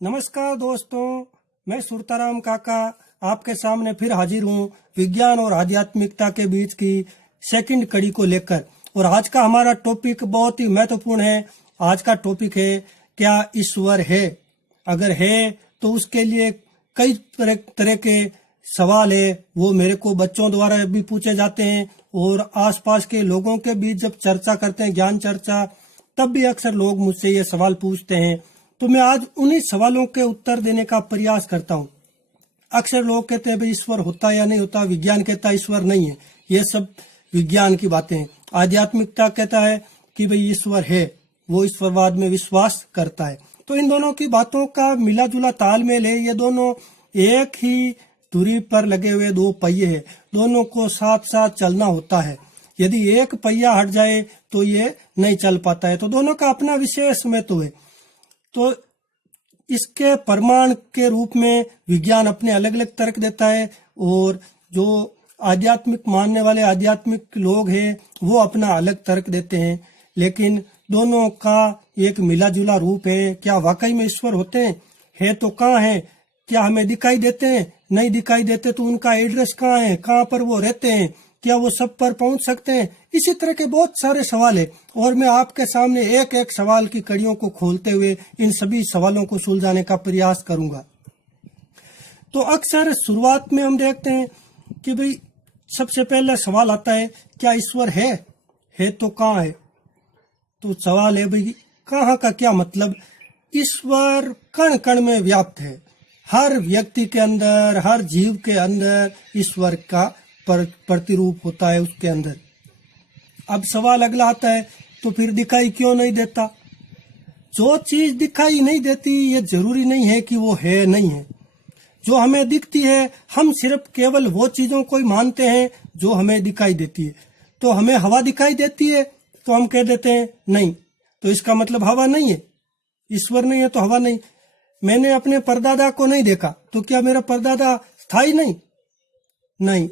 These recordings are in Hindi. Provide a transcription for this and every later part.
नमस्कार दोस्तों, मैं सुरताराम काका आपके सामने फिर हाजिर हूँ विज्ञान और आध्यात्मिकता के बीच की सेकंड कड़ी को लेकर। और आज का हमारा टॉपिक बहुत ही महत्वपूर्ण है। आज का टॉपिक है, क्या ईश्वर है? अगर है तो उसके लिए कई तरह के सवाल है, वो मेरे को बच्चों द्वारा भी पूछे जाते हैं और आसपास के लोगों के बीच जब चर्चा करते हैं, ज्ञान चर्चा, तब भी अक्सर लोग मुझसे ये सवाल पूछते हैं। तो मैं आज उन्हीं सवालों के उत्तर देने का प्रयास करता हूँ। अक्सर लोग कहते हैं भाई ईश्वर होता है या नहीं होता, विज्ञान कहता है ईश्वर नहीं है। ये सब विज्ञान की बातें हैं। आध्यात्मिकता कहता है कि भाई ईश्वर है, वो ईश्वरवाद में विश्वास करता है। तो इन दोनों की बातों का मिला जुला तालमेल है। ये दोनों एक ही दूरी पर लगे हुए दो पहिए हैं, दोनों को साथ साथ चलना होता है। यदि एक पहिया हट जाए तो ये नहीं चल पाता है। तो दोनों का अपना विशेष महत्व है। तो इसके प्रमाण के रूप में विज्ञान अपने अलग अलग तर्क देता है और जो आध्यात्मिक मानने वाले आध्यात्मिक लोग हैं वो अपना अलग तर्क देते हैं। लेकिन दोनों का एक मिला जुला रूप है। क्या वाकई में ईश्वर होते हैं? है तो कहाँ है? क्या हमें दिखाई देते हैं? नहीं दिखाई देते तो उनका एड्रेस कहाँ है? कहाँ पर वो रहते हैं? क्या वो सब पर पहुंच सकते हैं? इसी तरह के बहुत सारे सवाल है और मैं आपके सामने एक एक सवाल की कड़ियों को खोलते हुए इन सभी सवालों को सुलझाने का प्रयास करूंगा। तो अक्सर शुरुआत में हम देखते हैं कि भाई सबसे पहला सवाल आता है, क्या ईश्वर है? है तो कहाँ है? तो सवाल है भाई कहाँ का क्या मतलब? ईश्वर कण कण में व्याप्त है। हर व्यक्ति के अंदर, हर जीव के अंदर ईश्वर का प्रतिरूप होता है उसके अंदर। अब सवाल अगला आता है, तो फिर दिखाई क्यों नहीं देता? जो चीज दिखाई नहीं देती ये जरूरी नहीं है कि वो है नहीं है। जो हमें दिखती है, हम सिर्फ केवल वो चीजों को ही मानते हैं जो हमें दिखाई देती है। तो हमें हवा दिखाई देती है तो हम कह देते हैं नहीं, तो इसका मतलब हवा नहीं है। ईश्वर नहीं है तो हवा नहीं। मैंने अपने परदादा को नहीं देखा तो क्या मेरा परदादा स्थायी नहीं? नहीं।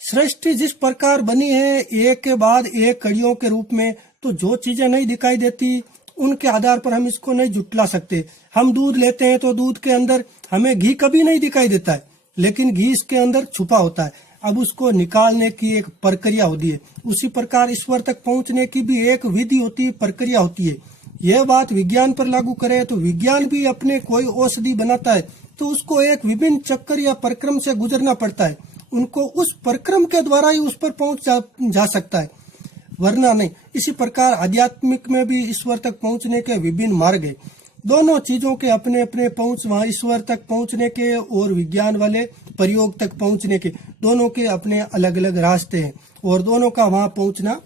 सृष्टि जिस प्रकार बनी है, एक के बाद एक कड़ियों के रूप में, तो जो चीजें नहीं दिखाई देती उनके आधार पर हम इसको नहीं जुटला सकते। हम दूध लेते हैं तो दूध के अंदर हमें घी कभी नहीं दिखाई देता है, लेकिन घी इसके अंदर छुपा होता है। अब उसको निकालने की एक प्रक्रिया होती है। उसी प्रकार ईश्वर तक पहुंचने की भी एक विधि होती है, प्रक्रिया होती है। यह बात विज्ञान पर लागू करें तो विज्ञान भी अपने कोई औषधि बनाता है तो उसको एक विभिन्न चक्कर या परिक्रम से गुजरना पड़ता है। उनको उस परिक्रम के द्वारा ही उस पर पहुंच जा सकता है, वरना नहीं। इसी प्रकार आध्यात्मिक में भी ईश्वर तक पहुंचने के विभिन्न मार्ग है। दोनों चीजों के अपने अपने पहुंच, वहां ईश्वर तक पहुंचने के और विज्ञान वाले प्रयोग तक पहुंचने के, दोनों के अपने अलग अलग रास्ते हैं और दोनों का वहां पहुंचना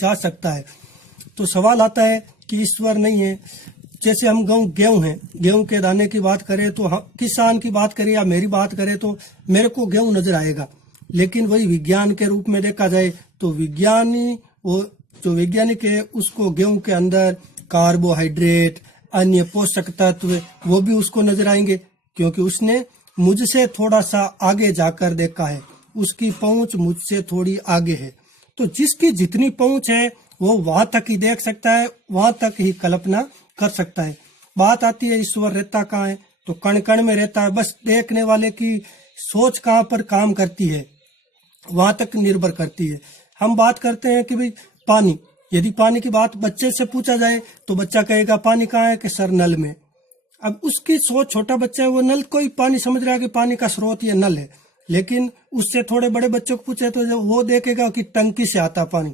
जा सकता है। तो सवाल आता है कि ईश्वर नहीं है। जैसे हम गेहूं हैं, गेहूं के दाने की बात करें तो किसान की बात करें या मेरी बात करें तो मेरे को गेहूं नजर आएगा। लेकिन वही विज्ञान के रूप में देखा जाए तो विज्ञानी, वो जो वैज्ञानिक है, उसको गेहूं के अंदर कार्बोहाइड्रेट, अन्य पोषक तत्व वो भी उसको नजर आएंगे, क्योंकि उसने मुझसे थोड़ा सा आगे जाकर देखा है। उसकी पहुंच मुझसे थोड़ी आगे है। तो जिसकी जितनी पहुंच है वो वहां तक ही देख सकता है, वहां तक ही कल्पना कर सकता है। बात आती है ईश्वर रहता कहाँ है, तो कण कण में रहता है। बस देखने वाले की सोच कहाँ पर काम करती है वहां तक निर्भर करती है। हम बात करते हैं कि भाई पानी, यदि पानी की बात बच्चे से पूछा जाए तो बच्चा कहेगा पानी कहाँ है, कि सर नल में। अब उसकी सोच, छोटा बच्चा है वो नल को ही पानी समझ रहा है कि पानी का स्रोत ये नल है। लेकिन उससे थोड़े बड़े बच्चों को पूछे तो जब वो देखेगा कि टंकी से आता पानी,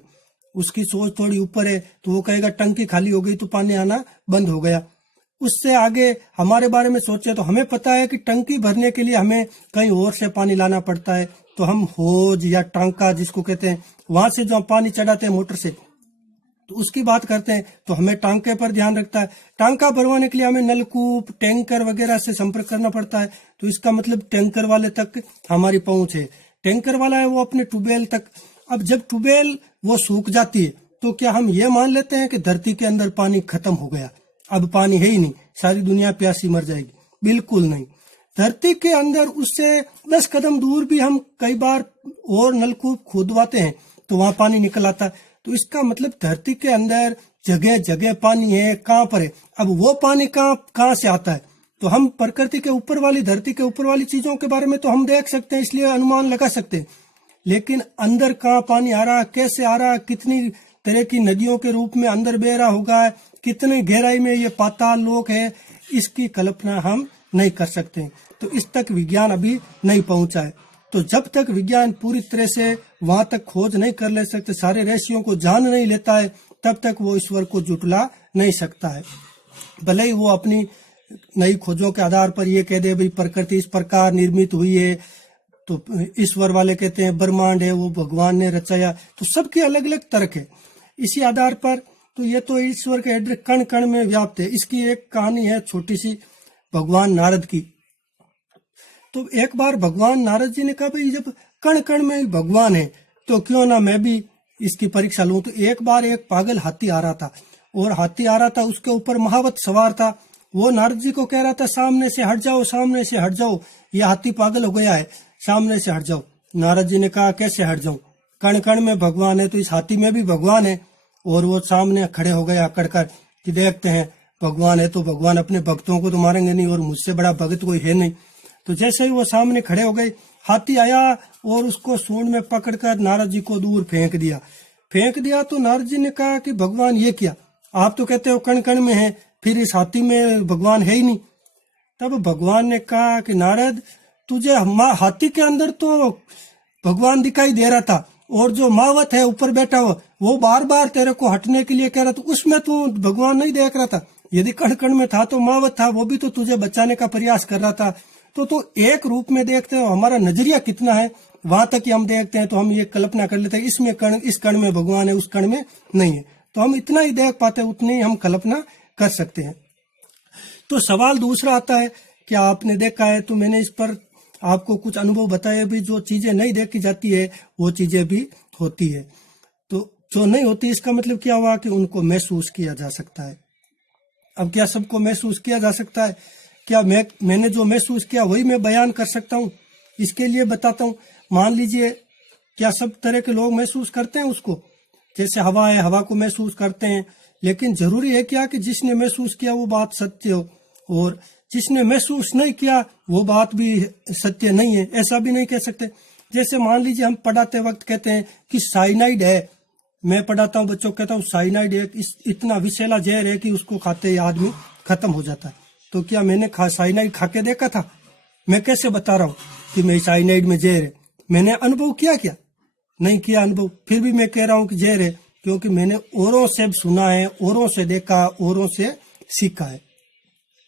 उसकी सोच थोड़ी ऊपर है तो वो कहेगा टंकी खाली हो गई तो पानी आना बंद हो गया। उससे आगे हमारे बारे में सोचे तो हमें पता है कि टंकी भरने के लिए हमें कहीं और से पानी लाना पड़ता है। तो हम होज या टांका जिसको कहते हैं, वहां से जो पानी चढ़ाते हैं मोटर से, तो उसकी बात करते हैं। तो हमें टांके पर ध्यान रखता है। टांका भरवाने के लिए हमें नलकूप, टैंकर वगैरह से संपर्क करना पड़ता है। तो इसका मतलब टैंकर वाले तक हमारी पहुंच है। टैंकर वाला है वो अपने ट्यूबवेल तक। अब जब ट्यूबवेल वो सूख जाती है तो क्या हम ये मान लेते हैं कि धरती के अंदर पानी खत्म हो गया, अब पानी है ही नहीं, सारी दुनिया प्यासी मर जाएगी? बिल्कुल नहीं। धरती के अंदर उससे 10 कदम दूर भी हम कई बार और नलकूप खुदवाते हैं तो वहां पानी निकल आता है। तो इसका मतलब धरती के अंदर जगह जगह पानी है। कहाँ पर है? अब वो पानी कहाँ से आता है? तो हम प्रकृति के ऊपर वाली, धरती के ऊपर वाली चीजों के बारे में तो हम देख सकते हैं, इसलिए अनुमान लगा सकते हैं। लेकिन अंदर कहाँ पानी आ रहा, कैसे आ रहा, कितनी तरह की नदियों के रूप में अंदर बह रहा होगा, कितने गहराई में ये पाताल लोक है, इसकी कल्पना हम नहीं कर सकते। तो इस तक विज्ञान अभी नहीं पहुंचा है। तो जब तक विज्ञान पूरी तरह से वहां तक खोज नहीं कर ले सकते, सारे रहस्यों को जान नहीं लेता है, तब तक वो ईश्वर को जुटला नहीं सकता है। भले ही वो अपनी नई खोजों के आधार पर ये कह दे भाई प्रकृति इस प्रकार निर्मित हुई है, तो ईश्वर वाले कहते हैं ब्रह्मांड है वो भगवान ने रचाया, तो सबके अलग अलग तर्क है इसी आधार पर। तो ये तो ईश्वर के एड्रेस कण कण में व्याप्त है। इसकी एक कहानी है छोटी सी, भगवान नारद की। तो एक बार भगवान नारद जी ने कहा भाई जब कण कण में भगवान है तो क्यों ना मैं भी इसकी परीक्षा लूं। तो एक बार एक पागल हाथी आ रहा था, और हाथी आ रहा था, उसके ऊपर महावत सवार था। वो नारद जी को कह रहा था सामने से हट जाओ, सामने से हट जाओ, ये हाथी पागल हो गया है, सामने से हट जाओ। नारद जी ने कहा कैसे हट जाऊं, कण कण में भगवान है तो इस हाथी में भी भगवान है। और वो सामने खड़े हो गए आकड़ कर कि देखते हैं भगवान है तो भगवान अपने भक्तों को तो मारेंगे नहीं, और मुझसे बड़ा भक्त कोई है नहीं। तो जैसे ही वो सामने खड़े हो गए, हाथी आया और उसको सूंड में पकड़कर नारद जी को दूर फेंक दिया। तो नारद जी ने कहा कि भगवान ये क्या, आप तो कहते हो कण कण में है, फिर इस हाथी में भगवान है ही नहीं। तब भगवान ने कहा कि नारद तुझे हाथी के अंदर तो भगवान दिखाई दे रहा था, और जो मावत है ऊपर बैठा हुआ वो बार बार तेरे को हटने के लिए कह रहा था, उसमें तू भगवान नहीं देख रहा था। यदि कण कण में था तो मावत था, वो भी तो तुझे बचाने का प्रयास कर रहा था। तो एक रूप में देखते हो, हमारा नजरिया कितना है, वहां तक ही हम देखते हैं। तो हम ये कल्पना कर लेते हैं इसमें कण, इस कण में भगवान है, उस कण में नहीं है। तो हम इतना ही देख पाते, उतनी ही हम कल्पना कर सकते हैं। तो सवाल दूसरा आता है, क्या आपने देखा है? तो मैंने इस पर आपको कुछ अनुभव बताए भी, जो चीजें नहीं देखी जाती है वो चीजें भी होती है। तो जो नहीं होती इसका मतलब क्या हुआ कि उनको महसूस किया जा सकता है। अब क्या सबको महसूस किया जा सकता है? क्या मैंने जो महसूस किया वही मैं बयान कर सकता हूँ? इसके लिए बताता हूँ। मान लीजिए, क्या सब तरह के लोग महसूस करते हैं उसको? जैसे हवा है, हवा को महसूस करते हैं, लेकिन जरूरी है क्या कि जिसने महसूस किया वो बात सत्य हो, और जिसने महसूस नहीं किया वो बात भी सत्य नहीं है? ऐसा भी नहीं कह सकते। जैसे मान लीजिए हम पढ़ाते वक्त कहते हैं कि साइनाइड है, मैं पढ़ाता हूँ बच्चों को, कहता हूँ साइनाइड है, इतना विषैला जहर है कि उसको खाते ही आदमी खत्म हो जाता है। तो क्या मैंने साइनाइड खा के देखा था? मैं कैसे बता रहा हूँ कि मैं साइनाइड में जहर है? मैंने अनुभव किया क्या? नहीं किया अनुभव, फिर भी मैं कह रहा हूँ कि जहर है, क्योंकि मैंने औरों से सुना है, औरों से देखा, औरों से सीखा है।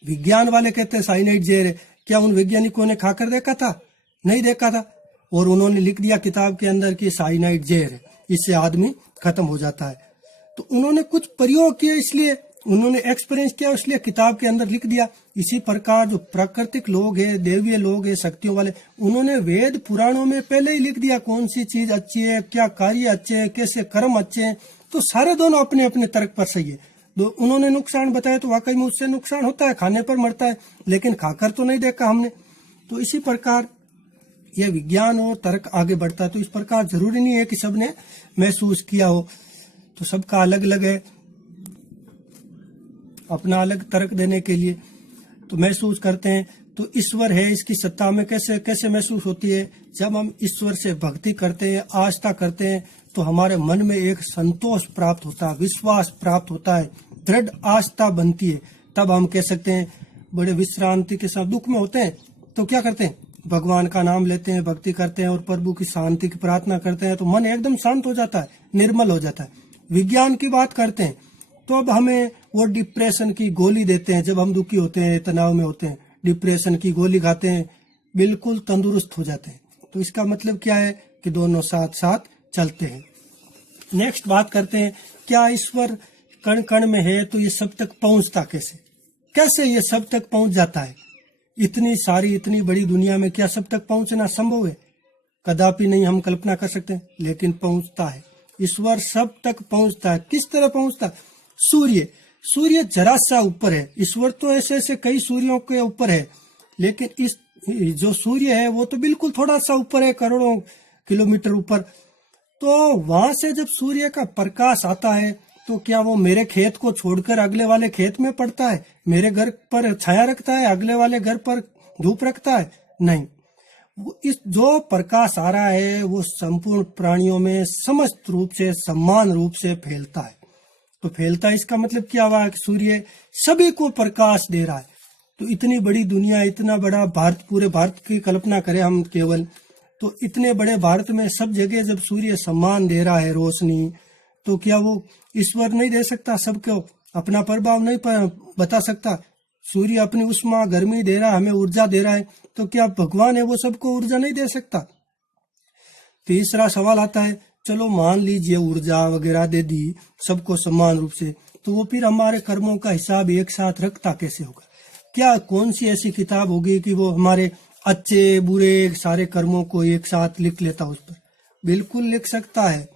विज्ञान वाले कहते हैं साइनाइड जहर है, क्या उन वैज्ञानिकों ने खाकर देखा था? नहीं देखा था, और उन्होंने लिख दिया किताब के अंदर कि साइनाइड जहर है, इससे आदमी खत्म हो जाता है। तो उन्होंने कुछ प्रयोग किए, इसलिए उन्होंने एक्सपीरियंस किया, इसलिए किताब के अंदर लिख दिया। इसी प्रकार जो प्राकृतिक लोग हैं, देवीय लोग हैं, शक्तियों वाले, उन्होंने वेद पुराणों में पहले ही लिख दिया कौन सी चीज अच्छी है, क्या कार्य अच्छे हैं, कैसे कर्म अच्छे हैं। तो सारे दोनों अपने अपने तर्क पर सही है। तो उन्होंने नुकसान बताया, तो वाकई में उससे नुकसान होता है, खाने पर मरता है, लेकिन खाकर तो नहीं देखा हमने। तो इसी प्रकार यह विज्ञान और तर्क आगे बढ़ता है। तो इस प्रकार जरूरी नहीं है कि सबने महसूस किया हो, तो सबका अलग अलग है, अपना अलग तर्क देने के लिए तो महसूस करते हैं। तो ईश्वर है, इसकी सत्ता में कैसे कैसे महसूस होती है? जब हम ईश्वर से भक्ति करते हैं, आस्था करते हैं, तो हमारे मन में एक संतोष प्राप्त होता है, विश्वास प्राप्त होता है, दृढ़ आस्था बनती है। तब हम कह सकते हैं, बड़े विश्रांति के साथ दुख में होते हैं तो क्या करते हैं? भगवान का नाम लेते हैं, भक्ति करते हैं और प्रभु की शांति की प्रार्थना करते हैं, तो मन एकदम शांत हो जाता है, निर्मल हो जाता है। विज्ञान की बात करते हैं तो अब हमें वो डिप्रेशन की गोली देते हैं। जब हम दुखी होते हैं, तनाव में होते हैं, डिप्रेशन की गोली खाते हैं, बिल्कुल तंदुरुस्त हो जाते हैं। तो इसका मतलब क्या है कि दोनों साथ साथ चलते हैं। नेक्स्ट बात करते हैं, क्या ईश्वर कण कण में है तो ये सब तक पहुंचता कैसे? कैसे ये सब तक पहुंच जाता है? इतनी सारी, इतनी बड़ी दुनिया में क्या सब तक पहुंचना संभव है? कदापि नहीं, हम कल्पना कर सकते हैं, लेकिन पहुंचता है। ईश्वर सब तक पहुंचता है। किस तरह पहुंचता? सूर्य जरा सा ऊपर है, ईश्वर तो ऐसे ऐसे कई सूर्यों के ऊपर है, लेकिन इस जो सूर्य है वो तो बिल्कुल थोड़ा सा ऊपर है, करोड़ों किलोमीटर ऊपर। तो वहां से जब सूर्य का प्रकाश आता है तो क्या वो मेरे खेत को छोड़कर अगले वाले खेत में पड़ता है? मेरे घर पर छाया रखता है, अगले वाले घर पर धूप रखता है? नहीं। इस जो प्रकाश आ रहा है वो संपूर्ण प्राणियों में समस्त रूप से समान रूप से फैलता है। तो फैलता है इसका मतलब क्या हुआ कि सूर्य सभी को प्रकाश दे रहा है। तो इतनी बड़ी दुनिया, इतना बड़ा भारत, पूरे भारत की कल्पना करें हम केवल, तो इतने बड़े भारत में सब जगह जब सूर्य सम्मान दे रहा है रोशनी, तो क्या वो ईश्वर नहीं दे सकता सबको? अपना प्रभाव नहीं बता सकता? सूर्य अपनी उष्मा गर्मी दे रहा है, हमें ऊर्जा दे रहा है, तो क्या भगवान है वो सबको ऊर्जा नहीं दे सकता? तीसरा सवाल आता है, चलो मान लीजिए ऊर्जा वगैरह दे दी सबको समान रूप से, तो वो फिर हमारे कर्मों का हिसाब एक साथ रखता कैसे होगा? क्या कौन सी ऐसी किताब होगी कि वो हमारे अच्छे बुरे सारे कर्मों को एक साथ लिख लेता उस पर? बिल्कुल लिख सकता है।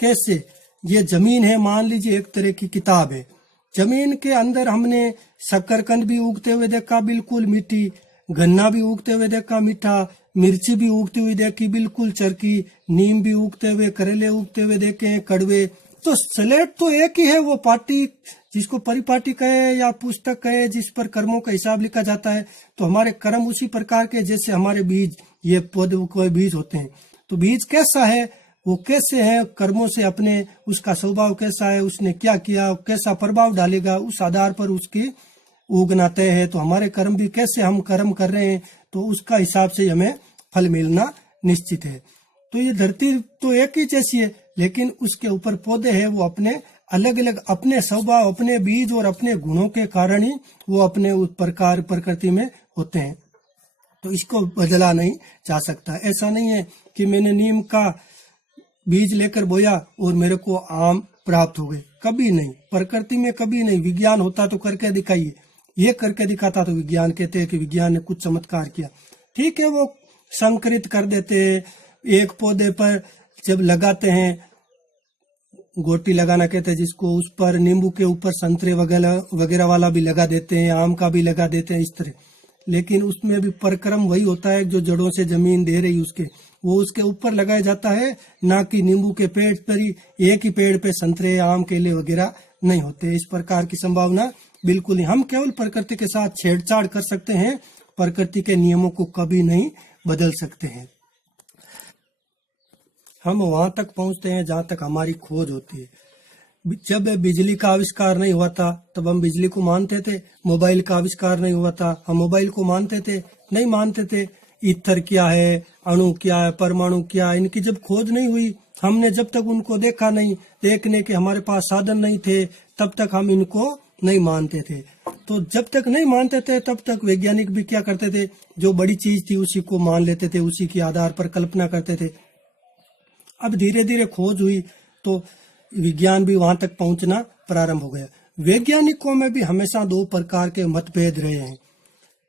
कैसे? ये जमीन है, मान लीजिए एक तरह की किताब है। जमीन के अंदर हमने शकरकंद भी उगते हुए देखा, बिल्कुल मीठी, गन्ना भी उगते हुए देखा मीठा, मिर्ची भी उगती हुई देखी बिल्कुल चरकी, नीम भी उगते हुए, करेले उगते हुए देखे हैं कड़वे। तो स्लेट तो एक ही है, वो पाटी जिसको परिपाटी कहे या पुस्तक कहे, जिस पर कर्मों का हिसाब लिखा जाता है। तो हमारे कर्म उसी प्रकार के जैसे हमारे बीज, ये पौधे कोई बीज होते हैं। तो बीज कैसा है, वो कैसे है, कर्मों से अपने उसका स्वभाव कैसा है, उसने क्या किया, कैसा प्रभाव डालेगा, उस आधार पर उसकी उगना तय है। तो हमारे कर्म भी कैसे हम कर्म कर रहे हैं, तो उसका हिसाब से हमें फल मिलना निश्चित है। तो ये धरती तो एक ही जैसी है, लेकिन उसके ऊपर पौधे हैं, वो अपने अलग अलग अपने स्वभाव, अपने बीज और अपने गुणों के कारण ही वो अपने उस प्रकार प्रकृति में होते हैं। तो इसको बदला नहीं जा सकता। ऐसा नहीं है कि मैंने नीम का बीज लेकर बोया और मेरे को आम प्राप्त हो गए, कभी नहीं। प्रकृति में कभी नहीं। विज्ञान होता तो करके दिखाइए, ये करके दिखाता तो विज्ञान कहते हैं कि विज्ञान ने कुछ चमत्कार किया। ठीक है, वो संकरित कर देते, एक पौधे पर जब लगाते हैं, गोटी लगाना कहते हैं जिसको, उस पर नींबू के ऊपर संतरे वगैरह वाला भी लगा देते हैं, आम का भी लगा देते हैं इस तरह। लेकिन उसमें भी परक्रम वही होता है जो जड़ों से जमीन दे रही उसके, वो उसके ऊपर लगाया जाता है, ना कि नींबू के पेड़ पर ही, एक ही पेड़ पे संतरे आम केले वगैरह नहीं होते। इस प्रकार की संभावना बिल्कुल नहीं। हम केवल प्रकृति के साथ छेड़छाड़ कर सकते हैं, प्रकृति के नियमों को कभी नहीं बदल सकते हैं। हम वहां तक पहुंचते हैं जहां तक हमारी खोज होती है। जब बिजली का आविष्कार नहीं हुआ था तब हम बिजली को मानते थे। मोबाइल का आविष्कार नहीं हुआ था, हम मोबाइल को मानते थे? नहीं मानते थे। ईथर क्या है, अणु क्या है, परमाणु क्या है, इनकी जब खोज नहीं हुई, हमने जब तक उनको देखा नहीं, देखने के हमारे पास साधन नहीं थे, तब तक हम इनको नहीं मानते थे। तो जब तक नहीं मानते थे तब तक वैज्ञानिक भी क्या करते थे, जो बड़ी चीज थी उसी को मान लेते थे, उसी के आधार पर कल्पना करते थे। अब धीरे धीरे खोज हुई तो विज्ञान भी वहां तक पहुंचना प्रारंभ हो गया। वैज्ञानिकों में भी हमेशा दो प्रकार के मतभेद रहे हैं।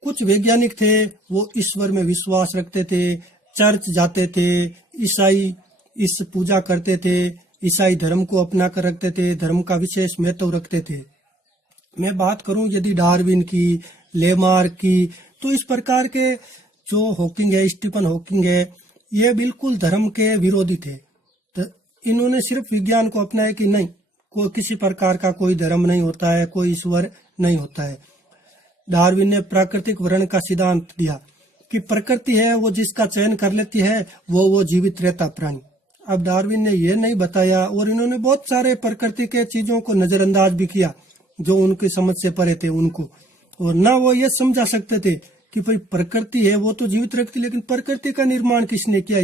कुछ वैज्ञानिक थे वो ईश्वर में विश्वास रखते थे, चर्च जाते थे, ईसाई इस पूजा करते थे, ईसाई धर्म को अपना कर रखते थे, धर्म का विशेष महत्व रखते थे। मैं बात करूं यदि डार्विन की, लेमार्क की, तो इस प्रकार के जो हॉकिंग है, स्टीफन हॉकिंग है, ये बिल्कुल धर्म के विरोधी थे। तो इन्होंने सिर्फ विज्ञान को अपनाया कि नहीं, कोई किसी प्रकार का कोई धर्म नहीं होता है, कोई ईश्वर नहीं होता है। डार्विन ने प्राकृतिक वर्ण का सिद्धांत दिया कि प्रकृति है वो जिसका चयन कर लेती है वो जीवित रहता प्राणी। अब डार्विन ने यह नहीं बताया, और इन्होंने बहुत सारे प्रकृति के चीजों को नजरअंदाज भी किया जो उनकी समझ से परे थे उनको, और ना वो ये समझा सकते थे कि भाई प्रकृति है वो तो जीवित रखती, लेकिन प्रकृति का निर्माण किसने किया,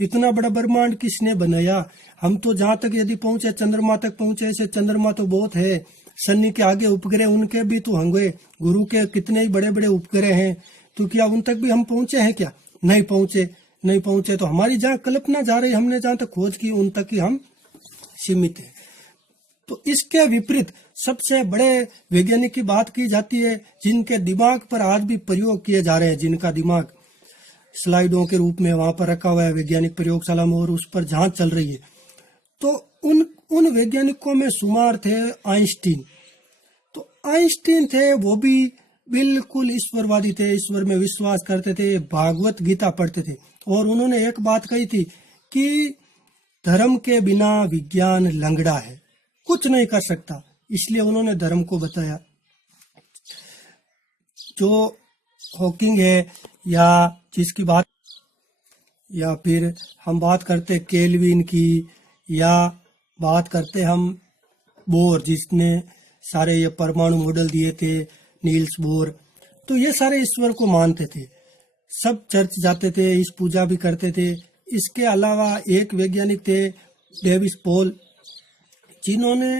इतना बड़ा ब्रह्मांड किसने बनाया। हम तो जहां तक यदि पहुंचे, चंद्रमा तक पहुंचे, ऐसे चंद्रमा तो बहुत है, शनि के आगे उपग्रह उनके भी तो होंगे, गुरु के कितने ही बड़े बड़े उपग्रह हैं, तो क्या उन तक भी हम पहुंचे हैं? क्या नहीं पहुंचे। तो हमारी जहाँ कल्पना जा रही, हमने जहां तक खोज की, उन तक ही हम सीमित हैं। तो इसके विपरीत सबसे बड़े वैज्ञानिक की बात की जाती है, जिनके दिमाग पर आज भी प्रयोग किए जा रहे हैं, जिनका दिमाग स्लाइडों के रूप में वहां पर रखा हुआ है वैज्ञानिक प्रयोगशाला में, और उस पर जांच चल रही है। तो उन वैज्ञानिकों में शुमार थे आइंस्टीन। तो आइंस्टीन थे वो भी बिल्कुल ईश्वरवादी थे, ईश्वर में विश्वास करते थे, भागवत गीता पढ़ते थे, और उन्होंने एक बात कही थी कि धर्म के बिना विज्ञान लंगड़ा है। कुछ नहीं कर सकता, इसलिए उन्होंने धर्म को बताया। जो हॉकिंग है या जिसकी बात, या फिर हम बात करते केल्विन की, या बात करते हम बोर जिसने सारे ये परमाणु मॉडल दिए थे, नील्स बोर, तो ये सारे ईश्वर को मानते थे, सब चर्च जाते थे, इस पूजा भी करते थे। इसके अलावा एक वैज्ञानिक थे डेविस पॉल, जिन्होंने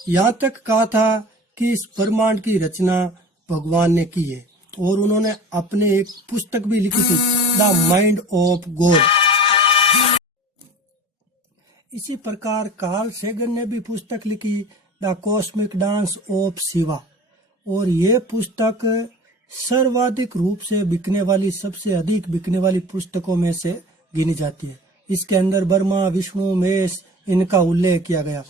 यहाँ तक कहा था कि इस ब्रह्मांड की रचना भगवान ने की है, और उन्होंने अपने एक पुस्तक भी लिखी थी, द माइंड ऑफ गॉड। इसी प्रकार कार्ल सेगन ने भी पुस्तक लिखी, the cosmic dance of Shiva, और ये पुस्तक सर्वाधिक रूप से बिकने वाली, सबसे अधिक बिकने वाली पुस्तकों में से गिनी जाती है। इसके अंदर ब्रह्मा, विष्णु, महेश इनका उल्लेख किया गया।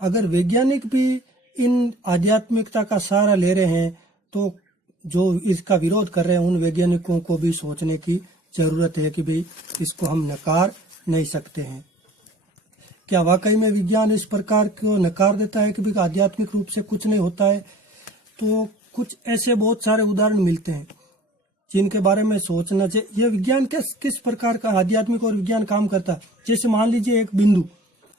अगर वैज्ञानिक भी इन आध्यात्मिकता का सहारा ले रहे हैं तो जो इसका विरोध कर रहे हैं उन वैज्ञानिकों को भी सोचने की जरूरत है कि भाई इसको हम नकार नहीं सकते हैं। क्या वाकई में विज्ञान इस प्रकार को नकार देता है कि भाई आध्यात्मिक रूप से कुछ नहीं होता है? तो कुछ ऐसे बहुत सारे उदाहरण मिलते हैं जिनके बारे में सोचना चाहिए। यह विज्ञान किस प्रकार का आध्यात्मिक और विज्ञान काम करता है। जैसे मान लीजिए एक बिंदु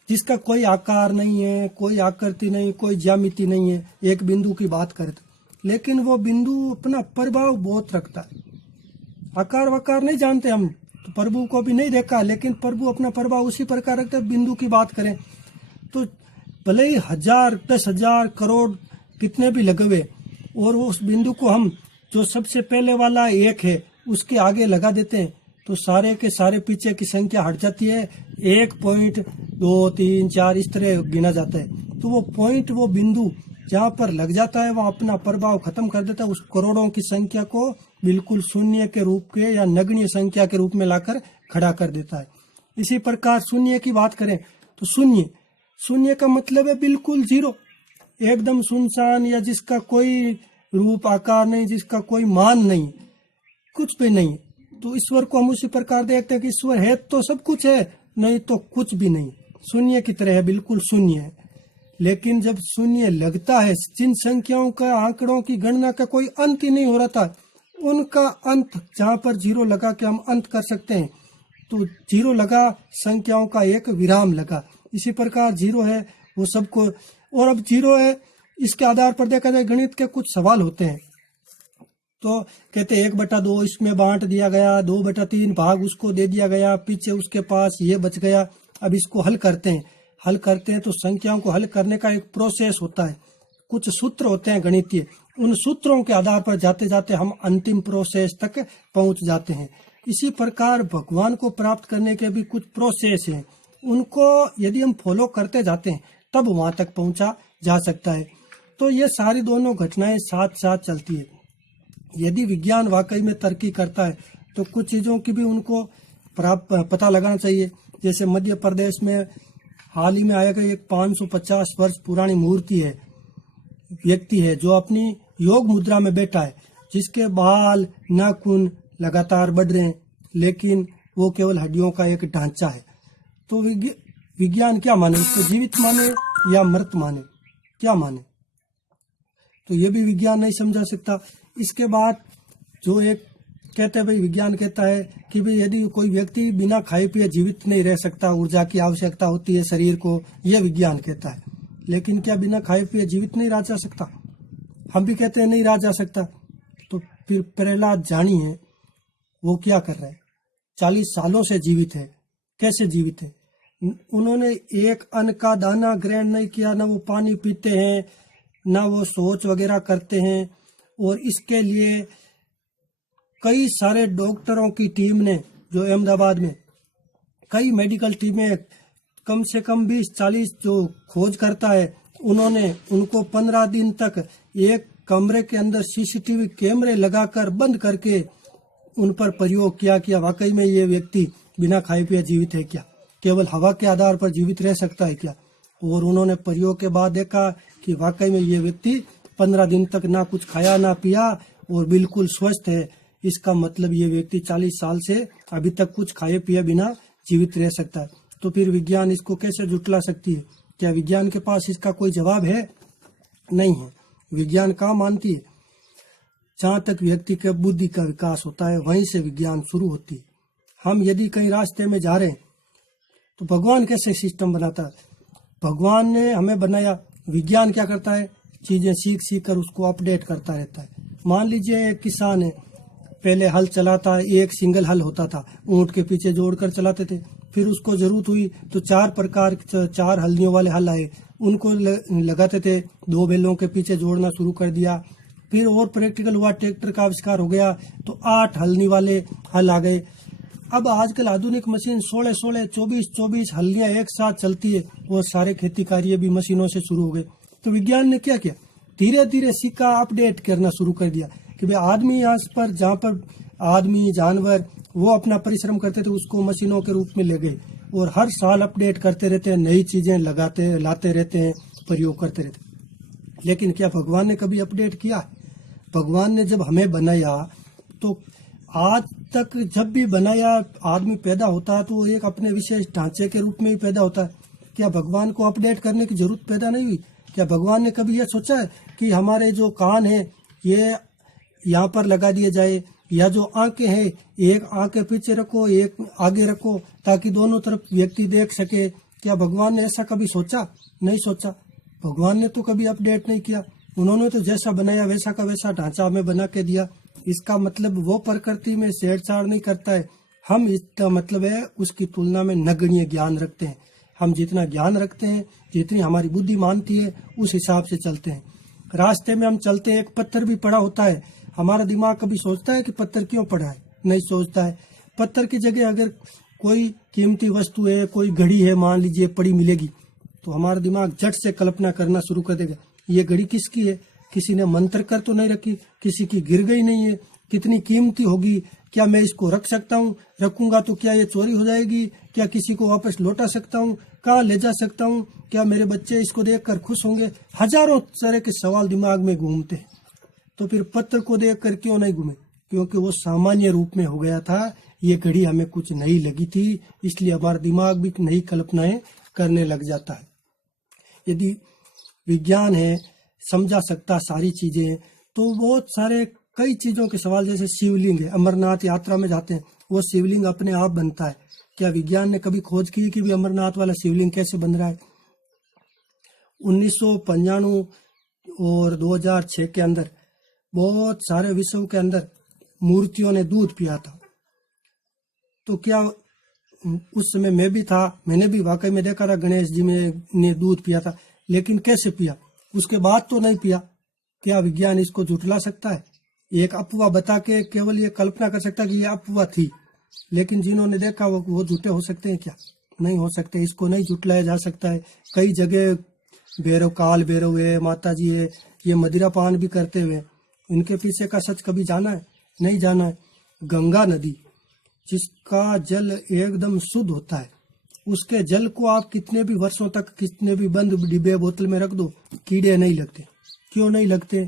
जिसका कोई आकार नहीं है, कोई आकृति नहीं, कोई ज्यामिति नहीं है, एक बिंदु की बात करें तो, लेकिन वो बिंदु अपना प्रभाव बहुत रखता है। आकार वकार नहीं जानते हम, तो प्रभु को भी नहीं देखा, लेकिन प्रभु अपना प्रभाव उसी प्रकार रखता है। बिंदु की बात करें तो भले ही 1000, 10,000, करोड़ कितने भी लगवे, और उस बिंदु को हम जो सबसे पहले वाला एक है उसके आगे लगा देते हैं तो सारे के सारे पीछे की संख्या हट जाती है, 1.2, 3, 4 इस तरह गिना जाता है। तो वो पॉइंट, वो बिंदु जहाँ पर लग जाता है वह अपना प्रभाव खत्म कर देता है, उस करोड़ों की संख्या को बिल्कुल शून्य के रूप के या नगण्य संख्या के रूप में लाकर खड़ा कर देता है। इसी प्रकार शून्य की बात करें तो शून्य का मतलब है बिल्कुल जीरो, एकदम सुनसान, या जिसका कोई रूप आकार नहीं, जिसका कोई मान नहीं, कुछ भी नहीं। तो ईश्वर को हम उसी प्रकार देखते हैं कि ईश्वर है तो सब कुछ है, नहीं तो कुछ भी नहीं, शून्य की तरह है, बिल्कुल शून्य है। लेकिन जब शून्य लगता है, जिन संख्याओं का, आंकड़ों की गणना का कोई अंत ही नहीं हो रहा था, उनका अंत जहाँ पर जीरो लगा के हम अंत कर सकते हैं, तो जीरो लगा, संख्याओं का एक विराम लगा। इसी प्रकार जीरो है वो सबको, और अब जीरो है इसके आधार पर देखा जाए गणित के कुछ सवाल होते हैं। तो कहते 1/2 इसमें बांट दिया गया, 2/3 भाग उसको दे दिया गया, पीछे उसके पास ये बच गया। अब इसको हल करते हैं तो संख्याओं को हल करने का एक प्रोसेस होता है, कुछ सूत्र होते हैं गणितीय, उन सूत्रों के आधार पर जाते जाते हम अंतिम प्रोसेस तक पहुंच जाते हैं। इसी प्रकार भगवान को प्राप्त करने के भी कुछ प्रोसेस हैं, उनको यदि हम फॉलो करते जाते हैं तब वहां तक पहुंचा जा सकता है। तो ये सारी दोनों घटनाएं साथ साथ चलती है। यदि विज्ञान वाकई में तरक्की करता है तो कुछ चीज़ों की भी उनको पता लगाना चाहिए। जैसे मध्य प्रदेश में हाल ही में आया कि एक 550 वर्ष पुरानी मूर्ति है, व्यक्ति है जो अपनी योग मुद्रा में बैठा है, जिसके बाल, नाखून लगातार बढ़ रहे हैं, लेकिन वो केवल हड्डियों का एक ढांचा है। तो विज्ञान क्या माने, उसको जीवित माने या मृत माने, क्या माने? तो ये भी विज्ञान नहीं समझा सकता। इसके बाद जो एक कहते हैं भाई, विज्ञान कहता है कि भाई यदि कोई व्यक्ति बिना खाए पिए जीवित नहीं रह सकता, ऊर्जा की आवश्यकता होती है शरीर को, यह विज्ञान कहता है। लेकिन क्या बिना खाए पिए जीवित नहीं रहा जा सकता? हम भी कहते हैं नहीं रहा जा सकता। तो फिर प्रहलाद जानी है वो क्या कर रहे हैं, 40 सालों से जीवित है। कैसे जीवित है? उन्होंने एक अन्न का दाना ग्रहण नहीं किया, ना वो पानी पीते हैं, ना वो शौच वगैरह करते हैं, और इसके लिए कई सारे डॉक्टरों की टीम ने, जो अहमदाबाद में कई मेडिकल टीमें, कम से कम 20-40 जो खोज करता है, उन्होंने उनको 15 दिन तक एक कमरे के अंदर सीसीटीवी कैमरे लगाकर बंद करके उन पर प्रयोग किया कि वाकई में ये व्यक्ति बिना खाए पिए जीवित है क्या, केवल हवा के आधार पर जीवित रह सकता है क्या। और उन्होंने प्रयोग के बाद देखा कि वाकई में ये व्यक्ति 15 दिन तक ना कुछ खाया ना पिया और बिल्कुल स्वस्थ है। इसका मतलब ये व्यक्ति 40 साल से अभी तक कुछ खाए पिए बिना जीवित रह सकता है। तो फिर विज्ञान इसको कैसे जुटला सकती है? क्या विज्ञान के पास इसका कोई जवाब है? नहीं है। विज्ञान कहाँ मानती है? जहाँ तक व्यक्ति के बुद्धि का विकास होता है वहीं से विज्ञान शुरू होती है। हम यदि कहीं रास्ते में जा रहे हैं तो भगवान कैसे सिस्टम बनाता है? भगवान ने हमें बनाया, विज्ञान क्या करता है? चीजें सीख सीख कर उसको अपडेट करता रहता है। मान लीजिए एक किसान है, पहले हल चलाता, एक सिंगल हल होता था, ऊंट के पीछे जोड़कर चलाते थे। फिर उसको जरूरत हुई तो 4 हलनियों वाले हल आए, उनको लगाते थे, 2 बैलों के पीछे जोड़ना शुरू कर दिया। फिर और प्रैक्टिकल हुआ, ट्रैक्टर का आविष्कार हो गया तो 8 हलनी वाले हल आ गए। अब आजकल आधुनिक मशीन 16, 24 हलनियां एक साथ चलती है और सारे खेती कार्य भी मशीनों से शुरू हो गए। तो विज्ञान ने क्या किया? धीरे धीरे सीखा, अपडेट करना शुरू कर दिया कि भाई आदमी यहाँ पर, जहाँ पर आदमी जानवर वो अपना परिश्रम करते थे उसको मशीनों के रूप में ले गए और हर साल अपडेट करते रहते हैं, नई चीजें लाते रहते हैं, प्रयोग करते रहते हैं। लेकिन क्या भगवान ने कभी अपडेट किया? भगवान ने जब हमें बनाया तो आज तक जब भी बनाया, आदमी पैदा होता है तो वो एक अपने विशेष ढांचे के रूप में ही पैदा होता है। क्या भगवान को अपडेट करने की जरूरत पैदा नहीं हुई? क्या भगवान ने कभी यह सोचा है कि हमारे जो कान है ये यहाँ पर लगा दिए जाए, या जो आंखें हैं एक आंखें पीछे रखो, एक आगे रखो, ताकि दोनों तरफ व्यक्ति देख सके? क्या भगवान ने ऐसा कभी सोचा? नहीं सोचा। भगवान ने तो कभी अपडेट नहीं किया। उन्होंने तो जैसा बनाया वैसा का वैसा ढांचा हमें बना के दिया। इसका मतलब वो प्रकृति में छेड़छाड़ नहीं करता है। हम, इसका मतलब है उसकी तुलना में नगण्य ज्ञान रखते हैं। हम जितना ज्ञान रखते हैं, जितनी हमारी बुद्धि मानती है, उस हिसाब से चलते हैं। रास्ते में हम चलते हैं, एक पत्थर भी पड़ा होता है, हमारा दिमाग कभी सोचता है कि पत्थर क्यों पड़ा है? नहीं सोचता है। पत्थर की जगह अगर कोई कीमती वस्तु है, कोई घड़ी है मान लीजिए पड़ी मिलेगी, तो हमारा दिमाग झट से कल्पना करना शुरू कर देगा, ये घड़ी किसकी है? किसी ने मंत्र कर तो नहीं रखी, किसी की गिर गई नहीं है, कितनी कीमती होगी, क्या मैं इसको रख सकता हूँ? रखूंगा तो क्या ये चोरी हो जाएगी? क्या किसी को वापस लौटा सकता हूँ? कहाँ ले जा सकता हूँ? क्या मेरे बच्चे इसको देखकर खुश होंगे? हजारों तरह के सवाल दिमाग में घूमते हैं। तो फिर पत्थर को देखकर क्यों नहीं घूमे? क्योंकि वो सामान्य रूप में हो गया था। ये घड़ी हमें कुछ नई लगी थी, इसलिए हमारा दिमाग भी नई कल्पनाएं करने लग जाता है। यदि विज्ञान है, समझा सकता सारी चीजें, तो बहुत सारे कई चीजों के सवाल, जैसे शिवलिंग है, अमरनाथ यात्रा में जाते हैं, वो शिवलिंग अपने आप बनता है। क्या विज्ञान ने कभी खोज की कि भी अमरनाथ वाला शिवलिंग कैसे बन रहा है? 1995 और 2006 के अंदर बहुत सारे विश्व के अंदर मूर्तियों ने दूध पिया था। तो क्या उस समय मैं भी था, मैंने भी वाकई में देखा था गणेश जी में ने दूध पिया था, लेकिन कैसे पिया? उसके बाद तो नहीं पिया। क्या विज्ञान इसको झुठला सकता है? एक अफवाह बता के केवल ये कल्पना कर सकता है कि ये अफवाह थी, लेकिन जिन्होंने देखा वो झूठे हो सकते हैं क्या? नहीं हो सकते। इसको नहीं झुठलाया जा सकता है। कई जगह भैरव, काल भैरव है, माता जी है, ये मदिरा पान भी करते हुए, इनके पीछे का सच कभी जाना है? नहीं जाना है। गंगा नदी जिसका जल एकदम शुद्ध होता है, उसके जल को आप कितने भी वर्षों तक, कितने भी बंद डिब्बे बोतल में रख दो, कीड़े नहीं लगते। क्यों नहीं लगते?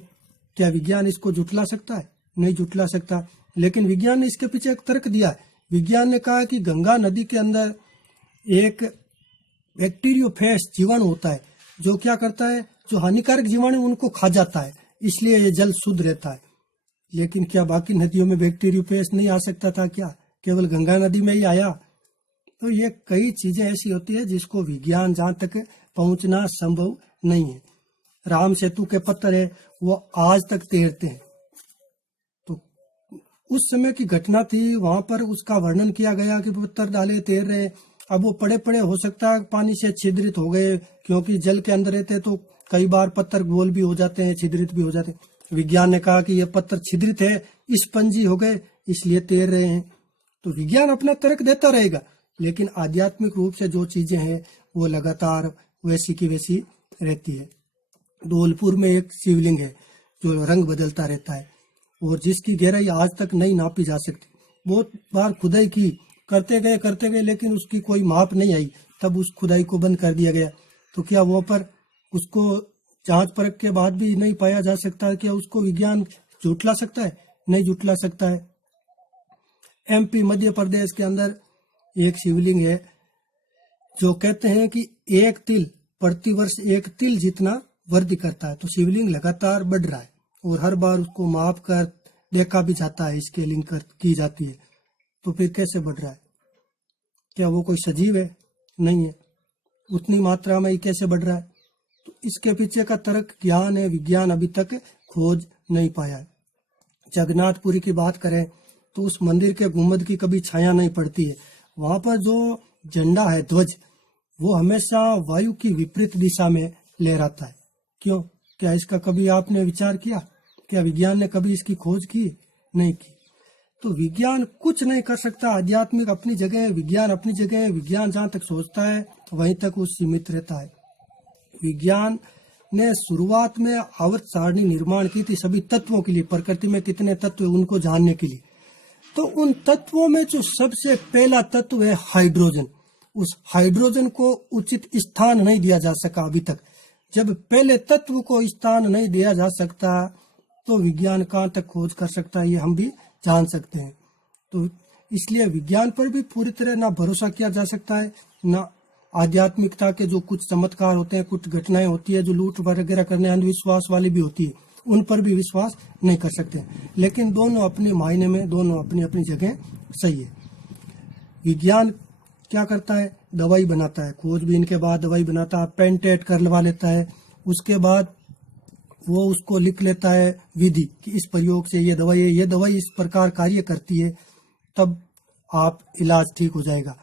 क्या विज्ञान इसको झुठला सकता है? नहीं झुठला सकता। लेकिन विज्ञान ने इसके पीछे एक तर्क दिया है। विज्ञान ने कहा कि गंगा नदी के अंदर एक बैक्टीरियोफेज जीवाणु होता है, जो क्या करता है, जो हानिकारक जीवाणु उनको खा जाता है, इसलिए ये जल शुद्ध रहता है। लेकिन क्या बाकी नदियों में बैक्टीरियोफेज नहीं आ सकता था? क्या केवल गंगा नदी में ही आया? तो ये कई चीजें ऐसी होती है जिसको विज्ञान जहां तक पहुंचना संभव नहीं है। राम सेतु के पत्थर है, वो आज तक तैरते हैं। तो उस समय की घटना थी, वहां पर उसका वर्णन किया गया कि पत्थर डाले तैर रहे। अब वो पड़े पड़े हो सकता है पानी से छिद्रित हो गए, क्योंकि जल के अंदर रहते तो कई बार पत्थर गोल भी हो जाते हैं, छिद्रित भी हो जाते हैं। विज्ञान ने कहा कि ये पत्थर छिद्रित है, स्पंजी हो गए, इसलिए तैर रहे हैं। तो विज्ञान अपना तर्क देता रहेगा, लेकिन आध्यात्मिक रूप से जो चीजें हैं वो लगातार वैसी की वैसी रहती है। धौलपुर में एक शिवलिंग है जो रंग बदलता रहता है और जिसकी गहराई आज तक नहीं नापी जा सकती। बहुत बार खुदाई की, करते गए, लेकिन उसकी कोई माप नहीं आई, तब उस खुदाई को बंद कर दिया गया। तो क्या वो पर उसको जांच परख के बाद भी नहीं पाया जा सकता? क्या उसको विज्ञान झुठला सकता है? नहीं झुठला सकता है। एमपी मध्य प्रदेश के अंदर एक शिवलिंग है जो कहते हैं कि एक तिल प्रतिवर्ष एक तिल जितना वृद्धि करता है। तो शिवलिंग लगातार बढ़ रहा है और हर बार उसको माप कर देखा भी जाता है, स्केलिंग की जाती है। तो फिर कैसे बढ़ रहा है? क्या वो कोई सजीव है? नहीं है। उतनी मात्रा में ही कैसे बढ़ रहा है? तो इसके पीछे का तर्क ज्ञान है, विज्ञान अभी तक खोज नहीं पाया है। जगन्नाथपुरी की बात करें तो उस मंदिर के गुंबद की कभी छाया नहीं पड़ती है। वहां पर जो झंडा है, ध्वज, वो हमेशा वायु की विपरीत दिशा में लहराता है। क्यों? क्या इसका कभी आपने विचार किया? क्या विज्ञान ने कभी इसकी खोज की? नहीं की। तो विज्ञान कुछ नहीं कर सकता। आध्यात्मिक अपनी जगह है, विज्ञान अपनी जगह है। विज्ञान जहाँ तक सोचता है वहीं तक वो सीमित रहता है। विज्ञान ने शुरुआत में आवर्त सारणी निर्माण की थी सभी तत्वों के लिए। प्रकृति में कितने तत्व है उनको जानने के लिए। तो उन तत्वों में जो सबसे पहला तत्व है हाइड्रोजन, उस हाइड्रोजन को उचित स्थान नहीं दिया जा सका अभी तक। जब पहले तत्व को स्थान नहीं दिया जा सकता तो विज्ञान कहाँ तक खोज कर सकता है, ये हम भी जान सकते हैं। तो इसलिए विज्ञान पर भी पूरी तरह ना भरोसा किया जा सकता है, ना आध्यात्मिकता के जो कुछ चमत्कार होते हैं, कुछ घटनाएं होती है जो लूट वगैरह करने अंधविश्वास वाली भी होती है, उन पर भी विश्वास नहीं कर सकते। लेकिन दोनों अपने मायने में, दोनों अपनी अपनी जगह सही है। विज्ञान क्या करता है? दवाई बनाता है, खोजबीन के बाद दवाई बनाता है, पेटेंट करवा लेता है। उसके बाद वो उसको लिख लेता है विधि कि इस प्रयोग से ये दवाई है, ये दवाई इस प्रकार कार्य करती है, तब आप इलाज ठीक हो जाएगा।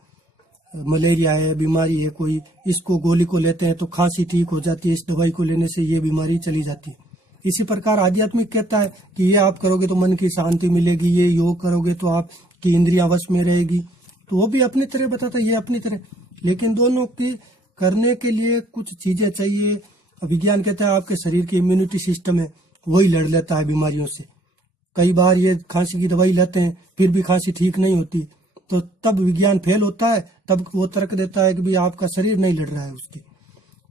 मलेरिया है, बीमारी है कोई, इसको गोली को लेते हैं तो खांसी ठीक हो जाती है, इस दवाई को लेने से ये बीमारी चली जाती है। इसी प्रकार आध्यात्मिक कहता है कि ये आप करोगे तो मन की शांति मिलेगी, ये योग करोगे तो आपकी इंद्रियां वश में रहेगी। तो वो भी अपनी तरह बताता है, ये अपनी तरह। लेकिन दोनों की करने के लिए कुछ चीजें चाहिए। विज्ञान कहता है आपके शरीर की इम्यूनिटी सिस्टम है, वही लड़ लेता है बीमारियों से। कई बार ये खांसी की दवाई लेते हैं फिर भी खांसी ठीक नहीं होती, तो तब विज्ञान फेल होता है। तब वो तर्क देता है कि भाई आपका शरीर नहीं लड़ रहा है उसकी।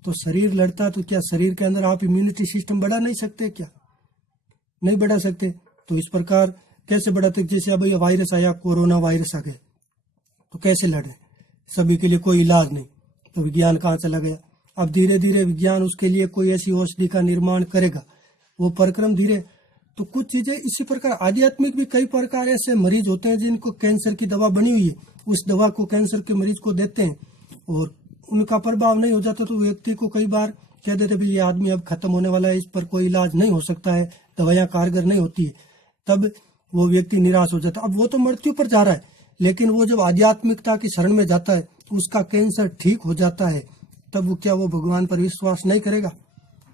तो शरीर लड़ता है तो क्या शरीर के अंदर आप इम्यूनिटी सिस्टम बढ़ा नहीं सकते? क्या नहीं बढ़ा सकते? तो इस प्रकार कैसे बढ़ाते? जैसे अब ये वायरस आया, कोरोना वायरस आ गया, तो कैसे लड़े? सभी के लिए कोई इलाज नहीं, तो विज्ञान कहाँ चला गया? अब धीरे धीरे विज्ञान उसके लिए कोई ऐसी औषधि का निर्माण करेगा, वो परिक्रम धीरे। तो कुछ चीजें इसी प्रकार आध्यात्मिक भी कई प्रकार ऐसे मरीज होते हैं जिनको कैंसर की दवा बनी हुई है, उस दवा को कैंसर के मरीज को देते हैं और उनका प्रभाव नहीं हो जाता, तो व्यक्ति को कई बार कह देते भाई ये आदमी अब खत्म होने वाला है, इस पर कोई इलाज नहीं हो सकता है, दवाइयां कारगर नहीं होती है। तब वो व्यक्ति निराश हो जाता है। अब वो तो मृत्यु पर जा रहा है, लेकिन वो जब आध्यात्मिकता की शरण में जाता है, उसका कैंसर ठीक हो जाता है, तब वो क्या वो भगवान पर विश्वास नहीं करेगा?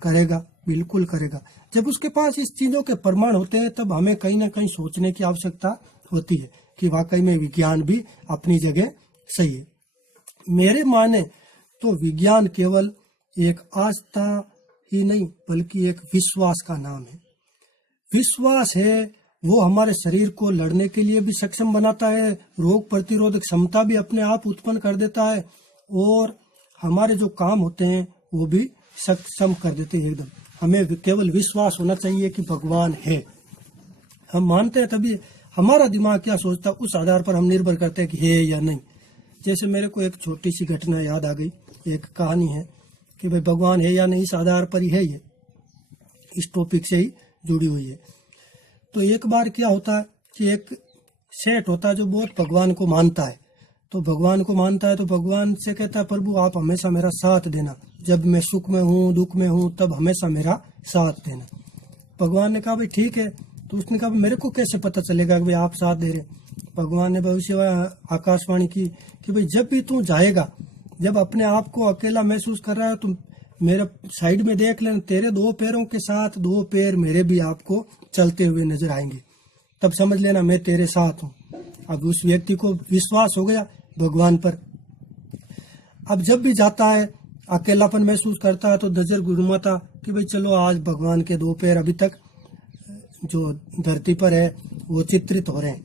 करेगा, बिल्कुल करेगा। जब उसके पास इस चीजों के प्रमाण होते हैं तब हमें कहीं ना कहीं सोचने की आवश्यकता होती है कि वाकई में विज्ञान भी अपनी जगह सही है। मेरे माने तो विज्ञान केवल एक आस्था ही नहीं बल्कि एक विश्वास का नाम है। विश्वास है वो हमारे शरीर को लड़ने के लिए भी सक्षम बनाता है, रोग प्रतिरोधक क्षमता भी अपने आप उत्पन्न कर देता है और हमारे जो काम होते हैं वो भी सक्षम कर देते हैं एकदम। हमें केवल विश्वास होना चाहिए कि भगवान है। हम मानते हैं तभी हमारा दिमाग क्या सोचता है उस आधार पर हम निर्भर करते हैं कि है या नहीं। जैसे मेरे को एक छोटी सी घटना याद आ गई, एक कहानी है कि भाई भगवान है या नहीं, इस आधार पर ही है, ये इस टॉपिक से ही जुड़ी हुई है। तो एक बार क्या होता है कि एक सेठ होता है जो बहुत भगवान को मानता है। तो भगवान को मानता है तो भगवान से कहता है प्रभु आप हमेशा मेरा साथ देना, जब मैं सुख में हूँ दुख में हूँ तब हमेशा मेरा साथ देना। भगवान ने कहा भाई ठीक है। तो उसने कहा मेरे को कैसे पता चलेगा कि भाई आप साथ दे रहे? भगवान ने भविष्य आकाशवाणी की कि भाई जब भी तू जाएगा, जब अपने आप को अकेला महसूस कर रहा है तो मेरे साइड में देख लेना, तेरे दो पैरों के साथ दो पैर मेरे भी आपको चलते हुए नजर आएंगे, तब समझ लेना मैं तेरे साथ हूँ। अब उस व्यक्ति को विश्वास हो गया भगवान पर। अब जब भी जाता है अकेलापन महसूस करता है तो नजर घुमाता कि भाई चलो आज भगवान के दो पैर अभी तक जो धरती पर है वो चित्रित हो रहे हैं,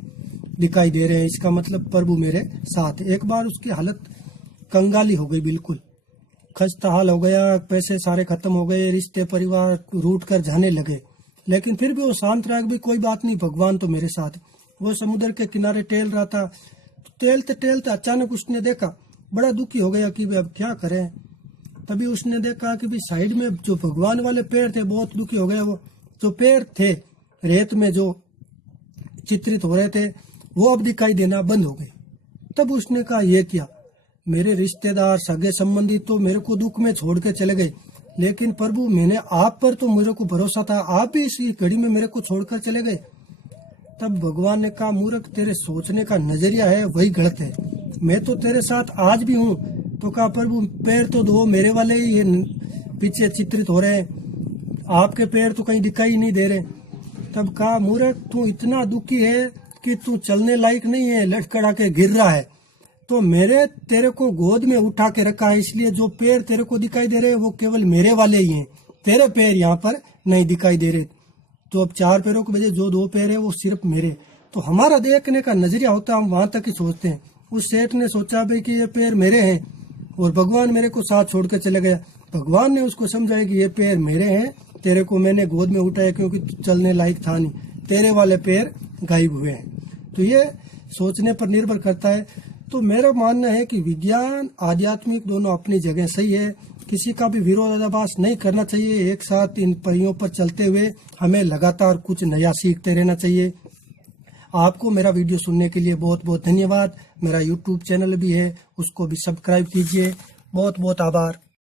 दिखाई दे रहे हैं, इसका मतलब प्रभु मेरे साथ। एक बार उसकी हालत कंगाली हो गई, बिल्कुल खस्ता हाल हो गया, पैसे सारे खत्म हो गए, रिश्ते परिवार रूट कर जाने लगे, लेकिन फिर भी वो शांत रहा भी कोई बात नहीं भगवान तो मेरे साथ। वो समुद्र के किनारे टहल रहा था, तो टहलते टहलते अचानक उसने देखा, बड़ा दुखी हो गया कि अब क्या करें, तभी उसने देखा कि भी साइड में जो भगवान वाले पेड़ थे बहुत दुखी हो गए। वो जो पेड़ थे रेत में जो चित्रित हो रहे थे वो अब दिखाई देना बंद हो गए। तब उसने कहा ये क्या, मेरे रिश्तेदार सगे संबंधी तो मेरे को दुख में छोड़ के चले गए, लेकिन प्रभु मैंने आप पर तो मेरे को भरोसा था, आप भी इस घड़ी में मेरे को छोड़कर चले गए। तब भगवान ने कहा मूर्ख, तेरे सोचने का नजरिया है वही गलत है, मैं तो तेरे साथ आज भी हूँ। तो कहा प्रभु पैर तो दो मेरे वाले ही ये पीछे चित्रित हो रहे हैं, आपके पैर तो कहीं दिखाई नहीं दे रहे। तब कहा मूर्ख, तू इतना दुखी है कि तू चलने लायक नहीं है, लटखड़ा के गिर रहा है, तो मेरे तेरे को गोद में उठा के रखा है, इसलिए जो पैर तेरे को दिखाई दे रहे हैं वो केवल मेरे वाले ही हैं, तेरे पैर यहाँ पर नहीं दिखाई दे रहे। तो अब 4 पैरों के बजाय जो 2 पैर है वो सिर्फ मेरे। तो हमारा देखने का नजरिया होता है, हम वहां तक ही सोचते हैं। उस सेठ ने सोचा भाई कि ये पैर मेरे हैं और भगवान मेरे को साथ छोड़ के चले गया। भगवान ने उसको समझाया कि ये पैर मेरे हैं, तेरे को मैंने गोद में उठाया क्योंकि तू चलने लायक था नहीं, तेरे वाले पैर गायब हुए हैं। तो ये सोचने पर निर्भर करता है। तो मेरा मानना है कि विज्ञान आध्यात्मिक दोनों अपनी जगह सही है, किसी का भी विरोधाभास नहीं करना चाहिए। एक साथ इन परियों पर चलते हुए हमें लगातार कुछ नया सीखते रहना चाहिए। आपको मेरा वीडियो सुनने के लिए बहुत बहुत धन्यवाद। मेरा यूट्यूब चैनल भी है, उसको भी सब्सक्राइब कीजिए। बहुत बहुत आभार।